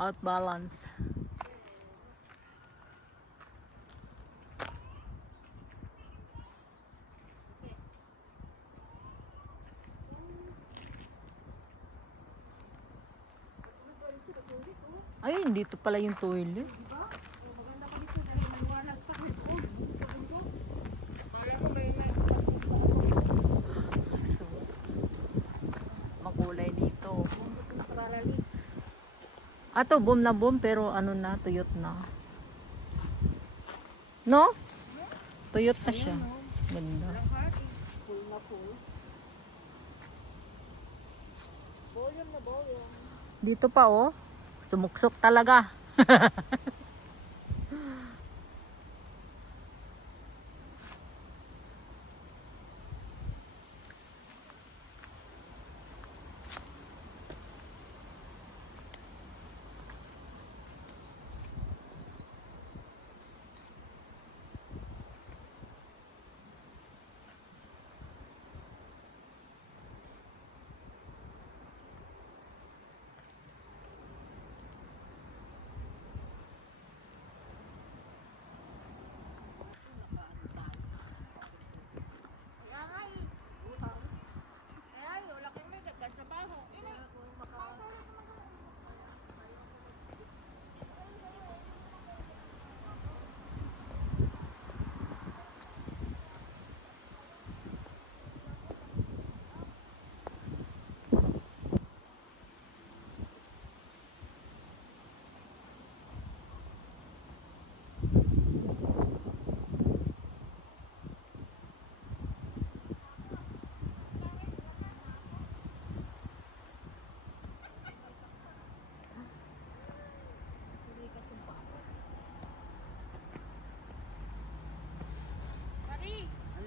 Out balance. Ay, dito pala yung toilet. So, makulay dito. Ato, boom na boom, pero ano na, tuyot na. No? Tuyot na siya. Ganda. Dito pa oh. Sumuksok talaga.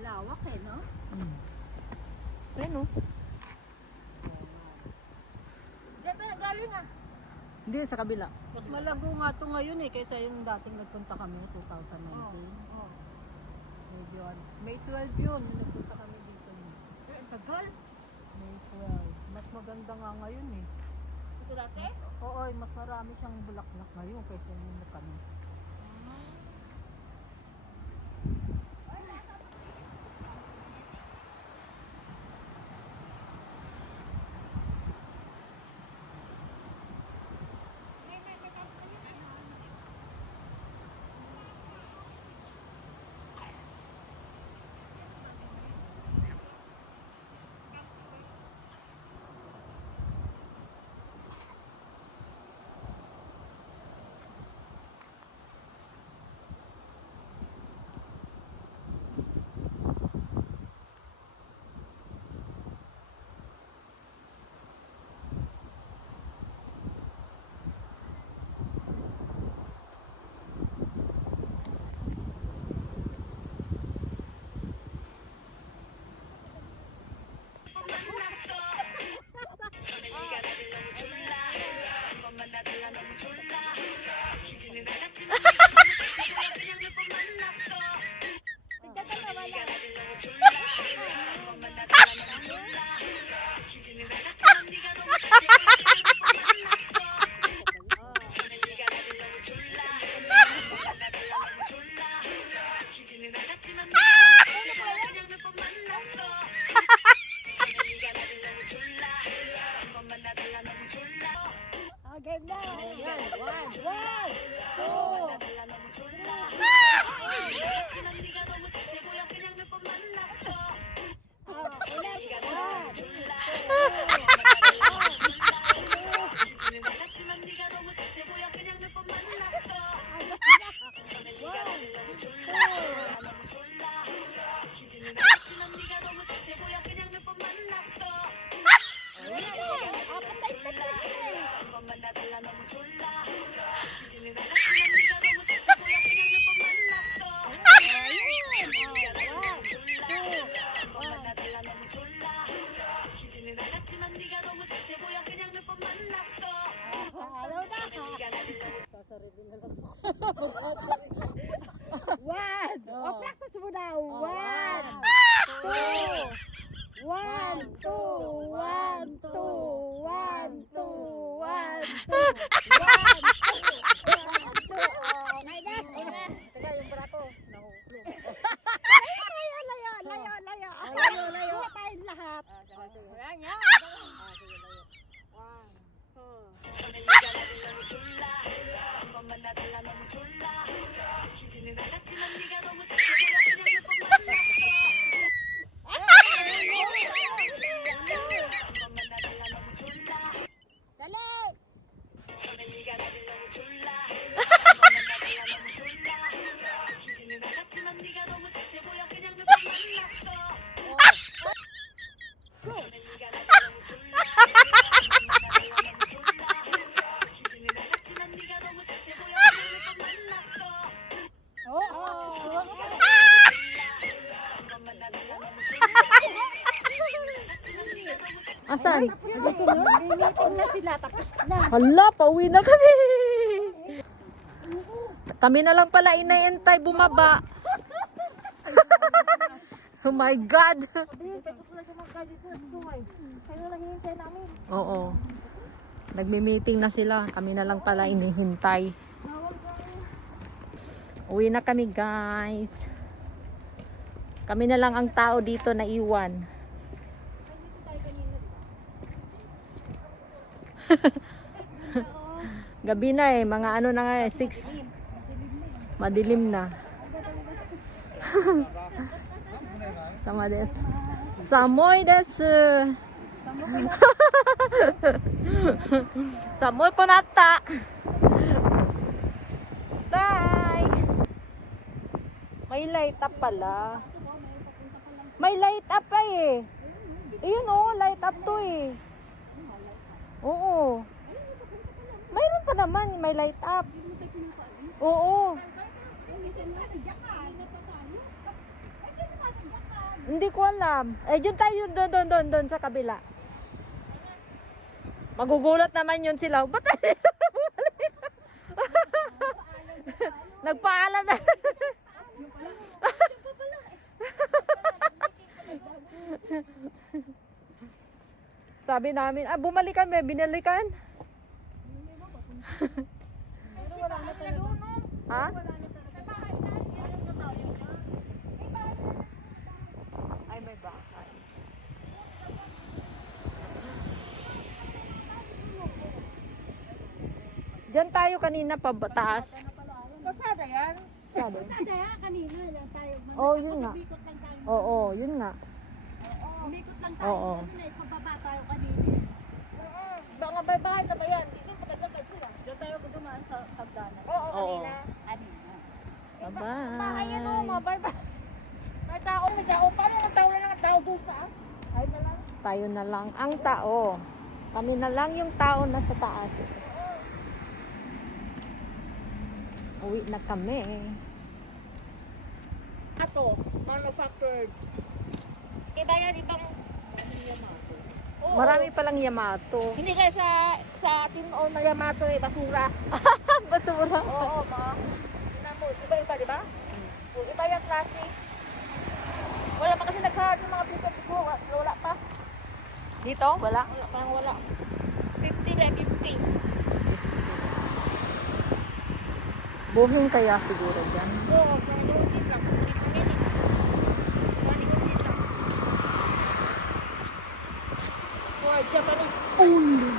Lawak eh, no? Ayun oh. Diyan tayo galing ah. Hindi, sa kabila. Mas malago nga ito ngayon eh, kaysa yung dating nagpunta kami, 2019. Oo. Medyo, May 12 yun, yung nagpunta kami dito. Ang tagal. May 12. Mas maganda nga ngayon eh. Kasi dati? Oo, mas marami siyang bulaklak ngayon kaysa yung kami. Game na. One. Oh, practice mo na. One. Two. One, two, one, two, one, two, one, two, one. yan? Dito na, meeting na sila, tapos na. Hala, pauwi na kami. Kami na lang pala inaintay bumaba. Oh my God. Oo. Nagmi-meeting na sila. Kami na lang pala inihintay. Uwi na kami, guys. Kami na lang ang tao dito na iwan. Gabi na eh. Mga ano na nga eh. 6. Madilim na. Sama des. Samoy desu. Samoy po nata. Bye. May light up pala. May light up pa eh. Ayun oh, light up to eh. Oo. Mayroon pa naman, may light up. Oo. Hindi ko alam. Eh, yun tayo doon sa kabila. Magugulat naman yun sila. Ba't nagpaalam na. Sabi namin, bumalik kami, binalikan. Ha? Ay, may bakal. Diyan tayo kanina pa taas. Kasada yan. Sabi? Kasada yan, kanina lang tayo. Oh, yun nga. Umikot lang tayo. Oo, yun nga. Umikot lang tayo. Oo. Kanina, pababa tayo kanina. Baka bahay na ba yan? Di siya pagkakagad sila. Diyan tayo dumaan sa hagdanan. Oo, Oo. kanina. Bye-bye. Ayan o, mabay-bye. May tao. Paano ang tao na lang ang tao doon sa? Ay na lang. Tayo na lang ang tao. Kami na lang yung tao na sa taas. Uwi na kami. Ato, manufactured. Iba yan, ibang Oo. Marami palang Yamato. Hindi kaya sa tinoon na Yamato eh, basura. Basura. Oo, mga iba-iba, di ba? Iba yung klase. Wala pa kasi nagkahat ng mga pito. Wala pa. Dito? Wala? Wala, parang wala. 50 na 50. Buhing kaya siguro dyan. Oo, mga limutin lang. Mas maliit na nila. Mga limutin lang. For Japanese only.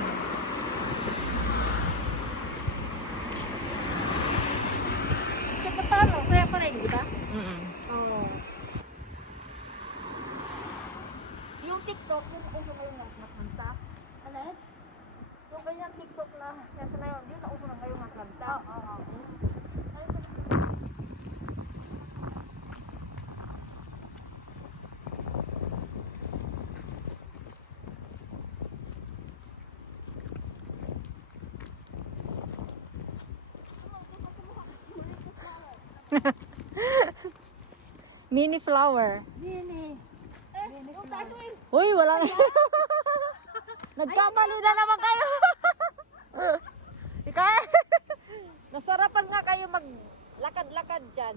Ito pa no? Saya pa rin, di ba? Mm-mm. Oo. Yung TikTok, yung uso ngayon na kanta. Ano eh? Yung ganyan TikTok na nasa na yun, yun na uso na ngayon na kanta. Oo. Mini flower. Nini. Yung tatuin. Uy, wala. Nagkamali na naman kayo. Ikaw, nasarapan nga kayo maglakad-lakad dyan.